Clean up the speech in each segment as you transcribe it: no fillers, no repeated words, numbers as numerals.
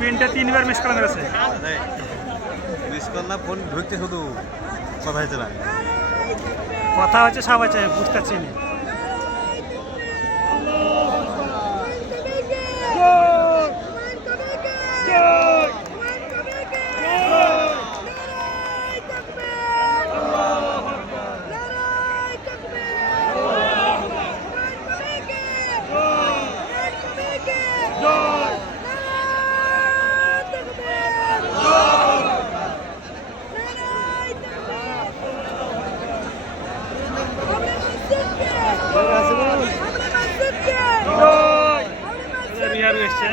পিনটা 3বার মিস করা গেছে। মিস করলাম, ফোন ঢুকতে শুধু কথা হয়েছে না, কথা হচ্ছে সব আছে, বুঝতে পারছি না। বিহার এসছে।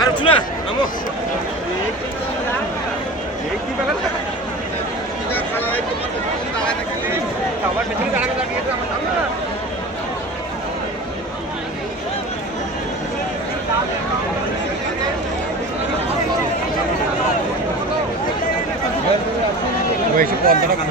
আর চুনা আমো এই কি ব্যাপার না আমার পেছনে দাঁড়িয়ে আমার সামনে না ওইসব পদ্মাটা কাজ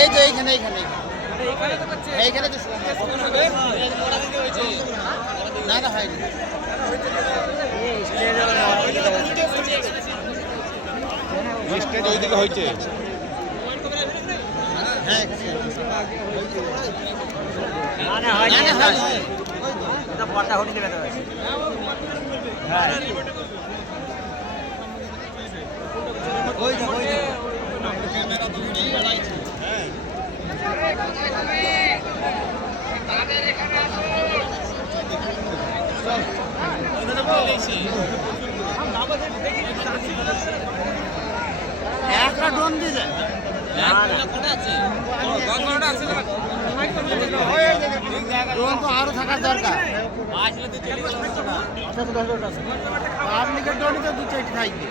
এই তো এইখানে এইখানে এইখানে তো না না হয়নি ওইদিকে হয়েছে। হ্যাঁ পর্দা হয়ে যাবে একটা ডোন দিয়ে যায় ডোন তো আরো থাকার দরকার। পাবলিকের ডোনই তো 2-4টি থাকবে।